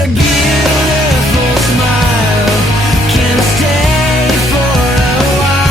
a beautiful smile can stay for a while.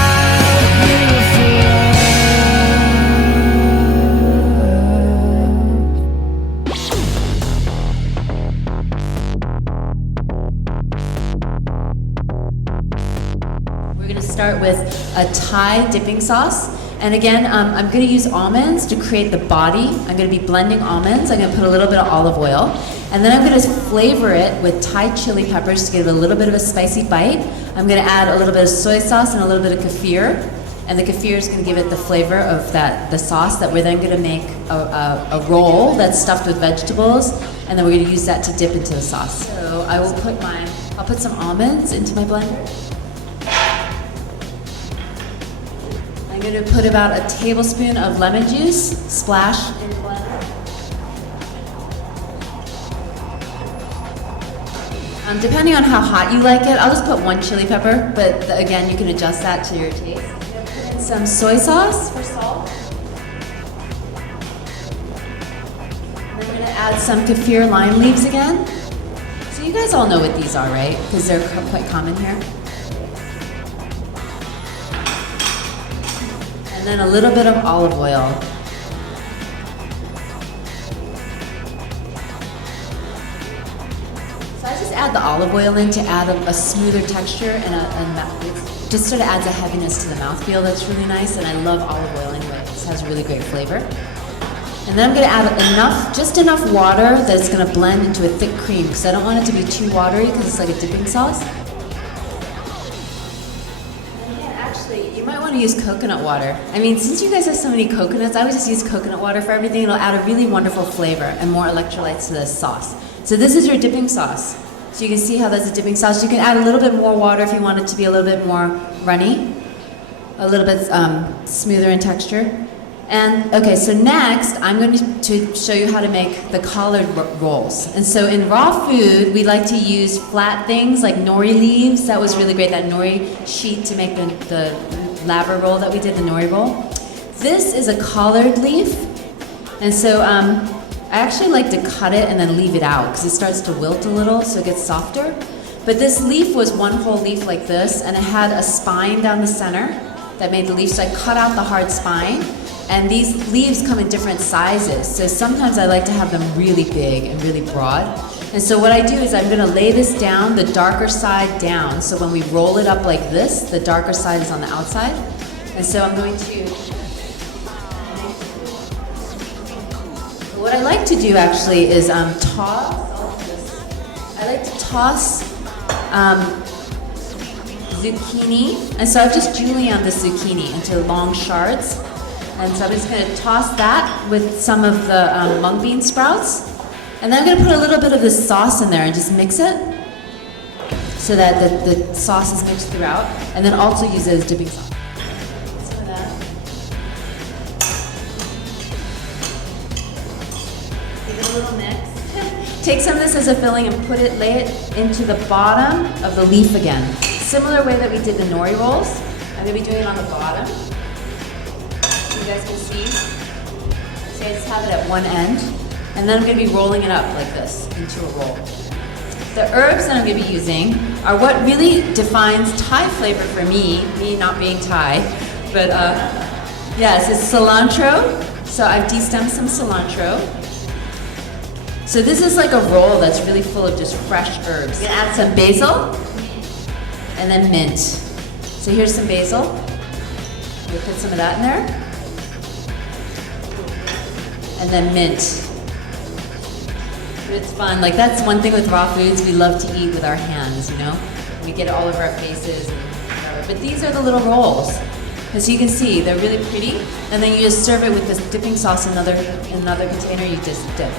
We're going to start with a Thai dipping sauce. And again, I'm going to use almonds to create the body. I'm going to be blending almonds. I'm going to put a little bit of olive oil. And then I'm going to flavor it with Thai chili peppers to give it a little bit of a spicy bite. I'm going to add a little bit of soy sauce and a little bit of kefir. And the kefir is going to give it the flavor of the sauce that we're then going to make a roll that's stuffed with vegetables. And then we're going to use that to dip into the sauce. So I'll put some almonds into my blender. I'm going to put about a tablespoon of lemon juice, splash in the blender. Depending on how hot you like it, I'll just put 1 chili pepper, but again, you can adjust that to your taste. I'm going to put in some soy sauce for salt. I'm going to add some kaffir lime leaves again. So you guys all know what these are, right? Because they're quite common here. And then a little bit of olive oil. So I just add the olive oil in to add a smoother texture and it just sort of adds a heaviness to the mouthfeel that's really nice. And I love olive oil anyway. It has really great flavor. And then I'm going to add just enough water that it's going to blend into a thick cream because I don't want it to be too watery because it's like a dipping sauce. You might want to use coconut water. I mean, since you guys have so many coconuts, I would just use coconut water for everything. It'll add a really wonderful flavor and more electrolytes to this sauce. So this is your dipping sauce. So you can see how that's a dipping sauce. You can add a little bit more water if you want it to be a little bit more runny, a little bit smoother in texture. And okay, so next I'm going to show you how to make the collard rolls. And so in raw food, we like to use flat things like nori leaves. That was really great, that nori sheet to make the lava roll that we did, the nori roll. This is a collard leaf. And so I actually like to cut it and then leave it out because it starts to wilt a little so it gets softer. But this leaf was one whole leaf like this, and it had a spine down the center that made the leaf. So I cut out the hard spine. And these leaves come in different sizes. So sometimes I like to have them really big and really broad. And so what I do is I'm going to lay this down, the darker side down. So when we roll it up like this, the darker side is on the outside. And so I'm going to... What I like to do actually is toss... I like to toss zucchini. And so I've just julienned the zucchini into long shards. And so I'm just going to toss that with some of the mung bean sprouts. And then I'm going to put a little bit of this sauce in there and just mix it so that the sauce is mixed throughout. And then also use it as dipping sauce. Some of that. Give it a little mix. Take some of this as a filling and lay it into the bottom of the leaf again. Similar way that we did the nori rolls. I'm going to be doing it on the bottom. You guys can see. So I just have it at one end. And then I'm going to be rolling it up like this into a roll. The herbs that I'm going to be using are what really defines Thai flavor for me not being Thai. But yes, it's cilantro. So I've de-stemmed some cilantro. So this is like a roll that's really full of just fresh herbs. I'm going to add some basil and then mint. So here's some basil. We'll put some of that in there. And then mint. But it's fun. Like that's one thing with raw foods we love to eat with our hands, you know? We get it all over our faces and whatever. But these are the little rolls. As you can see, they're really pretty. And then you just serve it with this dipping sauce in another container, you just dip.